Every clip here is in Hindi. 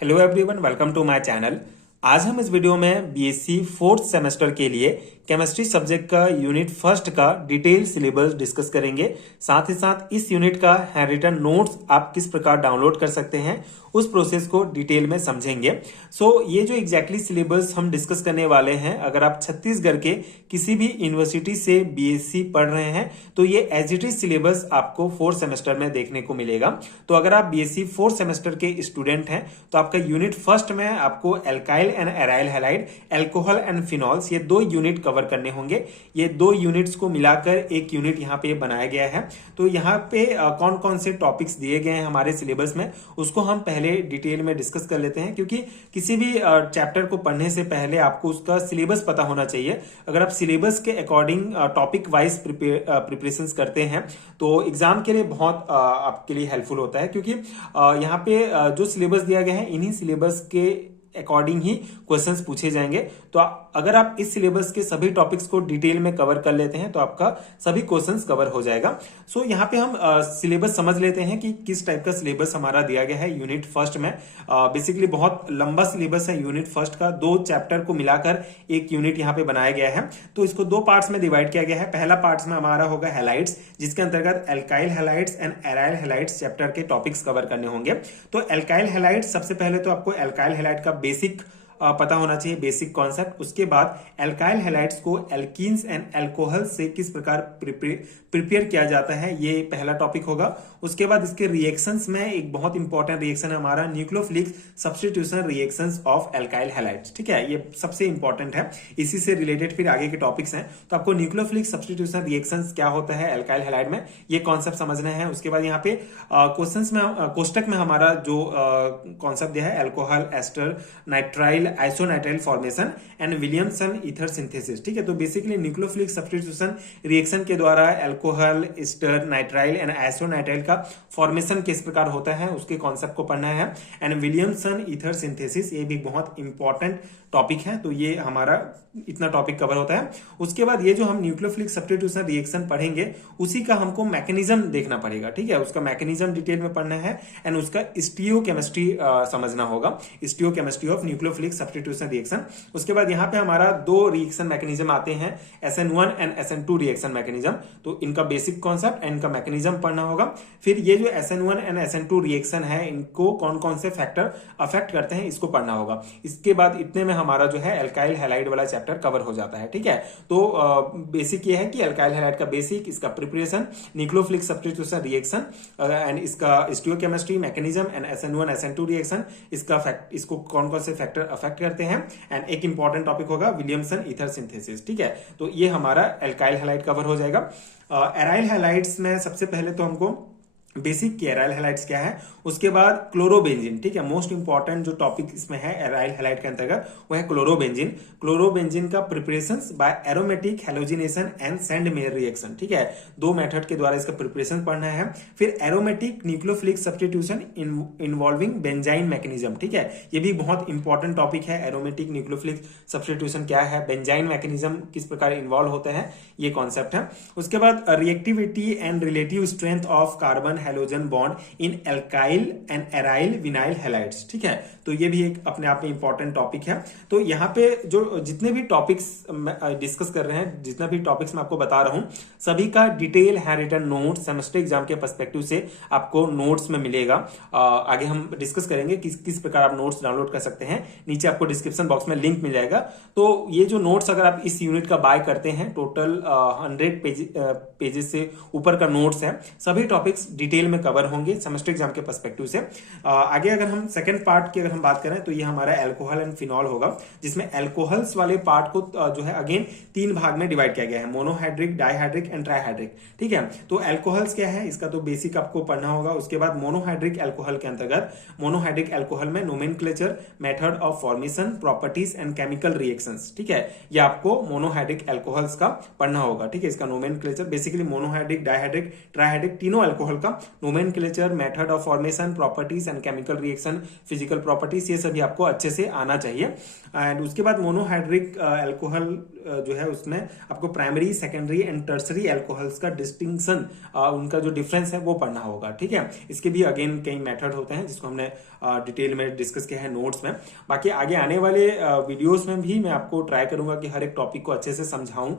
Hello everyone, welcome to my channel. आज हम इस वीडियो में बीएससी फोर्थ सेमेस्टर के लिए केमिस्ट्री सब्जेक्ट का यूनिट फर्स्ट का डिटेल सिलेबस डिस्कस करेंगे। साथ ही साथ इस यूनिट का हैंड रिटन नोट्स आप किस प्रकार डाउनलोड कर सकते हैं उस प्रोसेस को डिटेल में समझेंगे। ये जो एग्जैक्टली सिलेबस हम डिस्कस करने वाले हैं, अगर आप छत्तीसगढ़ के किसी भी यूनिवर्सिटी से बीएससी पढ़ रहे हैं तो ये एज इट इज सिलेबस आपको फोर्थ सेमेस्टर में देखने को मिलेगा। तो अगर आप बीएससी फोर्थ सेमेस्टर के स्टूडेंट हैं तो आपका यूनिट फर्स्ट में आपको alkyl and aryl halide, alcohol and phenols, ये दो यूनिट कवर करने होंगे। ये दो यूनिट्स को मिलाकर एक यूनिट यहाँ पे बनाया गया है। तो यहाँ पे कौन कौन से टॉपिक्स दिए गए हैं हमारे सिलेबस में, उसको हम पहले डिटेल में डिस्कस कर लेते हैं, क्योंकि किसी भी चैप्टर को पढ़ने से पहले आपको उसका सिलेबस पता होना चाहिए। अगर आप सिलेबस के अकॉर्डिंग टॉपिक वाइज प्रिपरेशन करते हैं तो एग्जाम के लिए बहुत आपके लिए हेल्पफुल होता है, क्योंकि यहाँ पे जो सिलेबस दिया गया है इन्हीं सिलेबस के अकॉर्डिंग ही क्वेश्चंस पूछे जाएंगे। तो अगर आप इस सिलेबस के सभी टॉपिक्स को डिटेल में कवर कर लेते हैं तो आपका सभी क्वेश्चंस कवर हो जाएगा। यहाँ पे हम सिलेबस समझ लेते हैं कि किस टाइप का सिलेबस हमारा दिया गया है यूनिट फर्स्ट में। बेसिकली बहुत लंबा सिलेबस है यूनिट फर्स्ट का, दो चैप्टर को मिलाकर एक यूनिट यहाँ पे बनाया गया है। तो इसको दो पार्ट्स में डिवाइड किया गया है। पहला पार्ट में हमारा होगा हैलाइड्स, जिसके अंतर्गत alkyl halides and aryl halides chapter के टॉपिक्स कवर करने होंगे। तो एल्काइल हैलाइड्स, सबसे पहले तो आपको एल्काइल हैलाइड का बेसिक पता होना चाहिए, बेसिक कॉन्सेप्ट। उसके बाद एल्काइल हैलाइड्स को एल्कीन्स एंड एल्कोहल से किस प्रकार प्रिपेयर किया जाता है, ये पहला टॉपिक होगा। उसके बाद इसके रिएक्शंस में एक बहुत इंपॉर्टेंट रिएक्शन है हमारा nucleophilic substitution reactions of alkyl halides. ठीक है, ये सबसे इंपॉर्टेंट है, इसी से रिलेटेड फिर आगे के टॉपिक्स हैं। तो आपको न्यूक्लियोफिलिक सब्स्टिट्यूशन रिएक्शंस क्या होता है एल्काइल हैलाइड में, ये कॉन्सेप्ट समझना है। उसके बाद यहाँ पे क्वेश्चंस में कोष्टक में हमारा जो कॉन्सेप्ट दिया है alcohol ester nitrile isonitrile formation and Williamson ether synthesis. ठीक है, तो बेसिकली न्यूक्लियोफिलिक सब्स्टिट्यूशन रिएक्शन के द्वारा alcohol ester nitrile and isonitrile का फॉर्मेशन किस प्रकार होता है उसके कॉन्सेप्ट को पढ़ना है। एंड विलियमसन ईथर सिंथेसिस, ये भी बहुत इंपॉर्टेंट टॉपिक है। तो ये हमारा इतना टॉपिक कवर होता है। उसके बाद ये जो हम न्यूक्लियोफिलिक सब्स्टिट्यूशन रिएक्शन पढ़ेंगे उसी का हमको मैकेनिज्म देखना पड़ेगा। ठीक है, उसका मैकेनिज्म डिटेल में पढ़ना है एंड उसका स्टीरियोकेमिस्ट्री समझना होगा, stereochemistry of nucleophilic substitution reaction. उसके बाद यहाँ पे हमारा दो रिएक्शन मैकेनिज्म आते हैं, SN1 and SN2 reaction mechanism. तो इनका बेसिक कॉन्सेप्ट एंड इनका मैकेनिज्म पढ़ना होगा। फिर ये जो SN1 एंड SN2 रिएक्शन है, इनको कौन कौन से फैक्टर अफेक्ट करते हैं इसको पढ़ना होगा। इसके बाद इतने में हमारा जो है एल्काइल हैलाइड वाला चैप्टर कवर हो जाता है। ठीक है, तो बेसिक ये है कि एल्काइल हैलाइड का बेसिक, इसका preparation, nucleophilic substitution reaction and इसका stereochemistry mechanism and SN1 SN2 reaction, इसको कौन कौन से फैक्टर अफेक्ट करते हैं। एंड एक इंपॉर्टेंट टॉपिक होगा विलियमसन ईथर सिंथेसिस। ठीक है, तो ये हमारा एल्काइल हैलाइड कवर हो जाएगा। एराइल हैलाइड्स में सबसे पहले तो हमको बेसिक की एराइल हैलाइड्स क्या है, उसके बाद क्लोरोबेंजीन। ठीक है, मोस्ट इंपॉर्टेंट जो टॉपिक इसमें है एराइल हैलाइड के अंतर्गत वो है क्लोरोबेंजीन। क्लोरोबेंजीन का preparation bye aromatic halogenation and sand mayor reaction. ठीक है, दो मेथड के द्वारा इसका प्रिपरेशन पढ़ना है। फिर aromatic nucleophilic substitution involving benzene mechanism. ठीक है, ये भी बहुत इंपॉर्टेंट टॉपिक है। एरोमेटिक न्यूक्लियोफिलिक सब्स्टिट्यूशन क्या है, बेंजाइन मैकेनिज्म किस प्रकार इन्वॉल्व होते हैं, ये कॉन्सेप्ट है। उसके बाद reactivity and relative strength of carbon halogen bond in alkyl and aryl vinyl halides. ठीक है, तो ये भी एक अपने आप में इंपॉर्टेंट टॉपिक है। तो यहाँ पे जो जितने भी टॉपिक्स डिस्कस कर रहे हैं, जितना भी टॉपिक्स मैं आपको बता रहा हूं, सभी का detail handwritten note semester exam के पर्सपेक्टिव से आपको नोट्स में मिलेगा। आगे हम डिस्कस करेंगे किस प्रकार आप नोट्स डाउनलोड कर सकते हैं। नीचे आपको डिस्क्रिप्शन बॉक्स में लिंक मिल जाएगा। तो ये जो नोट्स अगर आप इस यूनिट का बाय करते हैं, टोटल 100 पेजेस से ऊपर का नोट्स है, सभी टॉपिक्स डिटेल में कवर होंगे सेमेस्टर एग्जाम के पर्सपेक्टिव से। आगे अगर हम सेकंड पार्ट की अगर हम बात करें तो ये हमारा एल्कोहल एंड फिनॉल होगा, जिसमें एल्कोहल्स वाले पार्ट को जो है अगेन 3 भाग में डिवाइड किया गया है, मोनोहाइड्रिक, डाइहाइड्रिक एंड ट्राइहाइड्रिक। ठीक है, तो एल्कोहल्स क्या है इसका तो बेसिक आपको पढ़ना होगा। उसके बाद मोनोहाइड्रिक एल्कोहल के अंतर्गत, मोनोहाइड्रिक एल्कोहल में nomenclature, method of formation, properties and chemical reactions. ठीक है, ये आपको मोनोहाइड्रिक एल्कोहल्स का पढ़ना होगा। ठीक है, इसका nomenclature basically monohydric, dihydric, trihydric तीनों एल्कोहल का nomenclature, method of formation, properties and chemical reaction, physical properties, ये सभी आपको अच्छे से आना चाहिए। एंड उसके बाद मोनोहाइड्रिक अल्कोहल जो है उसमें आपको primary, secondary and tertiary alcohols का डिस्टिंक्शन, उनका जो डिफरेंस है वो पढ़ना होगा, ठीक है। इसके भी अगेन कई मेथड होते हैं जिसको हमने डिटेल में डिस्कस किया है नोट्स में। बाकी आगे आने वाले वीडियोस में भी मैं आपको ट्राई करूंगा कि हर एक टॉपिक को अच्छे से समझाऊं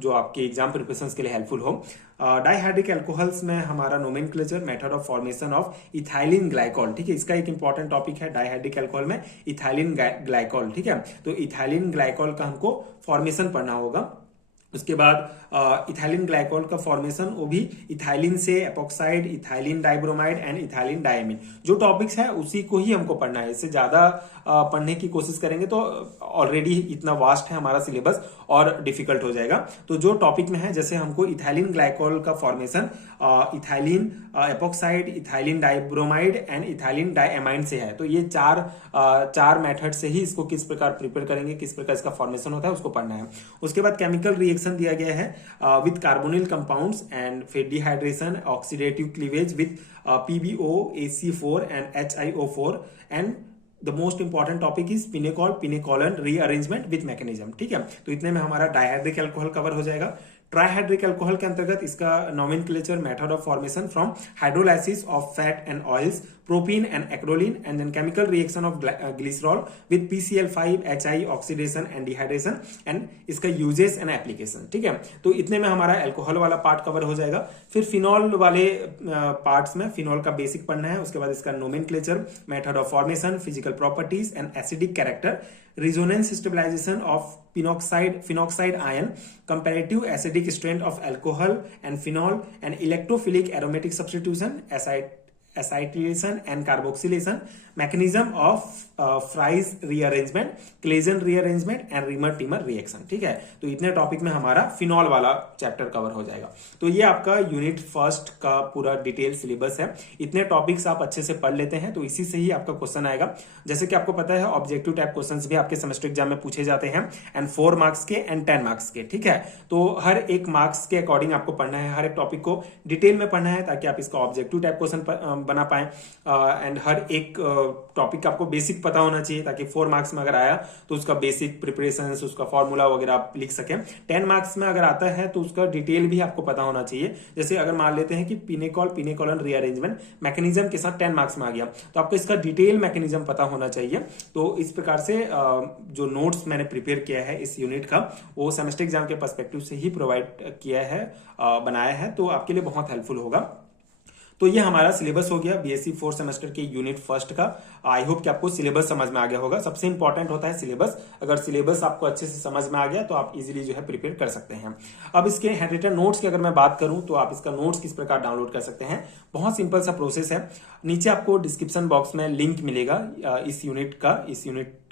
जो आपके एग्जाम प्रिपरेशन के लिए हेल्पफुल हो। डाइहाइड्रिक अल्कोहल्स में हमारा nomenclature, method of formation of ethylene glycol, ठीक है, इसका एक इंपॉर्टेंट टॉपिक है डाइहाइड्रिक अल्कोहल में इथाइलिन ग्लाइकॉल, ठीक है। तो इथाइलिन ग्लाइकॉल का हमको फॉर्मेशन पढ़ना होगा। उसके बाद इथाइलिन ग्लाइकॉल का फॉर्मेशन, वो भी इथाइलिन से epoxide, ethylene dibromide and ethylene diamine, जो टॉपिक्स है उसी को ही हमको पढ़ना है। इससे ज्यादा पढ़ने की कोशिश करेंगे तो ऑलरेडी इतना वास्ट है हमारा सिलेबस और डिफिकल्ट हो जाएगा। तो जो टॉपिक में है, जैसे हमको इथाइलिन ग्लाइकॉल का formation ethylene epoxide, ethylene dibromide and ethylene diamine से है, तो ये चार मेथड से ही इसको किस प्रकार प्रिपेयर करेंगे, किस प्रकार इसका फॉर्मेशन होता है, उसको पढ़ना है। उसके बाद केमिकल रिएक्शन दिया गया है विथ कार्बोनिल कंपाउंड्स एंड फिर dehydration, oxidative cleavage with PbO, AC4 and HiO4 and the most important topic is pinacolone rearrangement with mechanism, ठीक है। तो इतने में हमारा डाइहाइड्रिक अल्कोहल कवर हो जाएगा। ट्राइहाइड्रिक अल्कोहल के अंतर्गत इसका nomenclature, method of formation from hydrolysis of fat and oils, propene and acrolein and then chemical reaction of glycerol with PCl5, HI oxidation and dehydration and इसका यूजेस एंड एप्लीकेशन, ठीक है। तो इतने में हमारा अल्कोहल वाला पार्ट कवर हो जाएगा। फिर फिनॉल वाले पार्ट्स में फिनॉल का बेसिक पढ़ना है। उसके बाद इसका nomenclature, method of formation, physical properties and acidic character, resonance stabilization of phenoxide ion, comparative acidic strength of alcohol and phenol, and electrophilic aromatic substitution, acetylation and carboxylation, mechanism of Fries rearrangement, Claisen rearrangement and Riemer-Tiemer reaction, ठीक है। तो इतने टॉपिक में हमारा फिनॉल वाला चैप्टर कवर हो जाएगा। तो ये आपका यूनिट फर्स्ट का पूरा डिटेल सिलेबस है। इतने टॉपिक्स आप अच्छे से पढ़ लेते हैं तो इसी से ही आपका क्वेश्चन आएगा। जैसे कि आपको पता है ऑब्जेक्टिव टाइप क्वेश्चंस भी आपके सेमेस्टर एग्जाम में पूछे जाते हैं, एंड 4 मार्क्स के एंड 10 मार्क्स के, ठीक है। तो हर एक मार्क्स के अकॉर्डिंग आपको पढ़ना है, हर एक टॉपिक को डिटेल में पढ़ना है ताकि आप इसका ऑब्जेक्टिव टाइप क्वेश्चन बना पाए। एंड हर एक टॉपिक का आपको बेसिक पता होना चाहिए ताकि 4 मार्क्स में अगर आया तो उसका बेसिक प्रिपरेशन, उसका फॉर्मूला वगैरह आप लिख सकें। 10 मार्क्स में अगर आता है तो उसका डिटेल भी आपको पता होना चाहिए। जैसे अगर मान लेते हैं कि पिनेकोलन रीअरेंजमेंट मैकेनिज्म के साथ 10 मार्क्स में आ गया तो आपको इसका डिटेल मैकेनिज्म पता होना चाहिए। तो इस प्रकार से जो नोट्स मैंने प्रिपेयर किया है इस यूनिट का, वो सेमेस्टर एग्जाम के पर्सपेक्टिव से ही प्रोवाइड किया है, बनाया है, तो आपके लिए बहुत हेल्पफुल होगा। तो ये हमारा सिलेबस हो गया BSc 4th सेमेस्टर के यूनिट फर्स्ट का। आई होप कि आपको सिलेबस समझ में आ गया होगा। सबसे इंपॉर्टेंट होता है सिलेबस। अगर सिलेबस आपको अच्छे से समझ में आ गया तो आप इजीली जो है प्रिपेयर कर सकते हैं। अब इसके हैंडरिटन नोट्स की अगर मैं बात करूं तो आप इसका नोट्स किस प्रकार डाउनलोड कर सकते हैं, बहुत सिंपल सा प्रोसेस है। नीचे आपको डिस्क्रिप्शन बॉक्स में लिंक मिलेगा इस यूनिट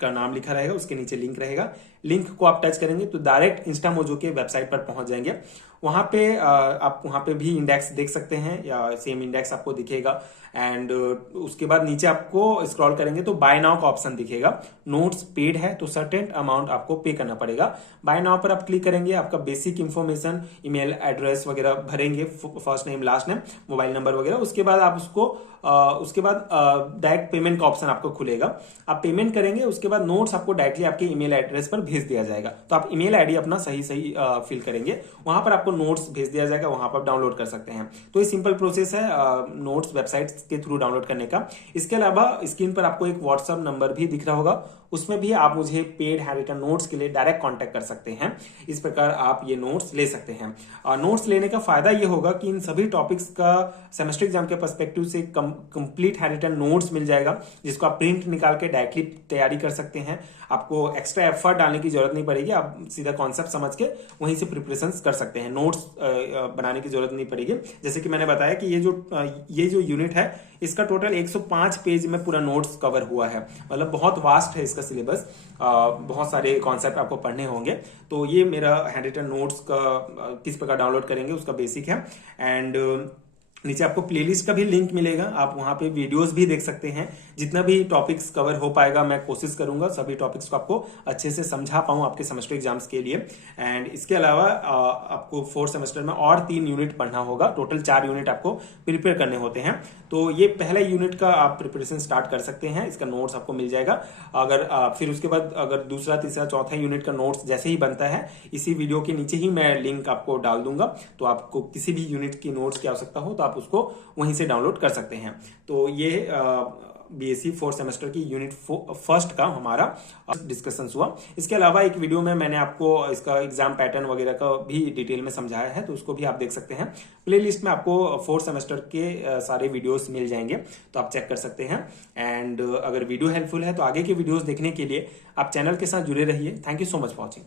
का नाम लिखा रहेगा, उसके नीचे लिंक रहेगा। लिंक को आप टच करेंगे तो डायरेक्ट इंस्टामोजो के वेबसाइट पर पहुंच जाएंगे। वहां पे आप वहां पे भी इंडेक्स देख सकते हैं या सेम इंडेक्स आपको दिखेगा। एंड उसके बाद नीचे आपको स्क्रॉल करेंगे तो बाय नाउ का ऑप्शन दिखेगा। नोट्स पेड है तो सर्टेन अमाउंट आपको पे करना पड़ेगा। बाय नाउ पर आप क्लिक करेंगे, आपका बेसिक इंफॉर्मेशन, ईमेल एड्रेस वगैरह भरेंगे, first name, last name, mobile number वगैरह। उसके बाद आप उसके बाद डायरेक्ट पेमेंट का ऑप्शन आपको खुलेगा। आप पेमेंट करेंगे, उसके बाद नोट्स आपको डायरेक्टली आपके ईमेल एड्रेस पर भेज दिया जाएगा। तो आप ईमेल आईडी अपना सही फिल करेंगे, वहां पर आपको नोट्स भेज दिया जाएगा, वहां पर डाउनलोड कर सकते हैं। तो ये सिंपल प्रोसेस है नोट्स वेबसाइट के थ्रू डाउनलोड करने का। इसके अलावा स्क्रीन पर आपको एक व्हाट्सएप नंबर भी दिख रहा होगा, उसमें भी आप मुझे पेड हैंडरिटन नोट्स के लिए डायरेक्ट कांटेक्ट कर सकते हैं। इस प्रकार आप ये नोट्स ले सकते हैं। नोट्स लेने का फायदा ये होगा कि इन सभी टॉपिक्स का सेमेस्टर एग्जाम के पर्सपेक्टिव से कंप्लीट हैंडरिटन नोट्स मिल जाएगा, जिसको आप प्रिंट निकाल के डायरेक्टली तैयारी कर सकते हैं। आपको एक्स्ट्रा एफर्ट डालने की जरूरत नहीं पड़ेगी, आप सीधा कॉन्सेप्ट समझ के वहीं से प्रिपरेशन कर सकते हैं। नोट्स बनाने की जरूरत नहीं पड़ेगी। जैसे कि मैंने बताया कि ये जो यूनिट है इसका टोटल 105 पेज में पूरा नोट्स कवर हुआ है, मतलब बहुत वास्ट है इसका सिलेबस। बहुत सारे कॉन्सेप्ट आपको पढ़ने होंगे। तो ये मेरा हैंडरिटन नोट्स का किस प्रकार डाउनलोड करेंगे उसका बेसिक है। एंड नीचे आपको प्लेलिस्ट का भी लिंक मिलेगा, आप वहां पे वीडियोस भी देख सकते हैं। जितना भी टॉपिक्स कवर हो पाएगा मैं कोशिश करूंगा सभी टॉपिक्स को आपको अच्छे से समझा पाऊं आपके सेमेस्टर एग्जाम्स के लिए। एंड इसके अलावा आपको 4th सेमेस्टर में और 3 यूनिट पढ़ना होगा, टोटल 4 यूनिट आपको प्रिपेयर करने होते हैं। तो ये पहला यूनिट का आप प्रिपरेशन स्टार्ट कर सकते हैं, इसका नोट्स आपको मिल जाएगा। अगर फिर उसके बाद अगर दूसरा तीसरा चौथा यूनिट का नोट्स जैसे ही बनता है इसी वीडियो के नीचे ही मैं लिंक आपको डाल दूंगा, तो आपको किसी भी यूनिट की नोट्स की आवश्यकता हो तो आप उसको वहीं से डाउनलोड कर सकते हैं। तो ये बीएससी 4th सेमेस्टर की यूनिट फर्स्ट का हमारा डिस्कशन हुआ। इसके अलावा एक वीडियो में मैंने आपको इसका एग्जाम पैटर्न वगैरह का भी डिटेल में समझाया है, तो उसको भी आप देख सकते हैं। प्लेलिस्ट में आपको 4th सेमेस्टर के सारे वीडियोस मिल जाएंगे, तो आप चेक कर सकते हैं। एंड अगर वीडियो हेल्पफुल है तो आगे के वीडियोस देखने के लिए आप चैनल के साथ जुड़े रहिए। Thank you so much for watching.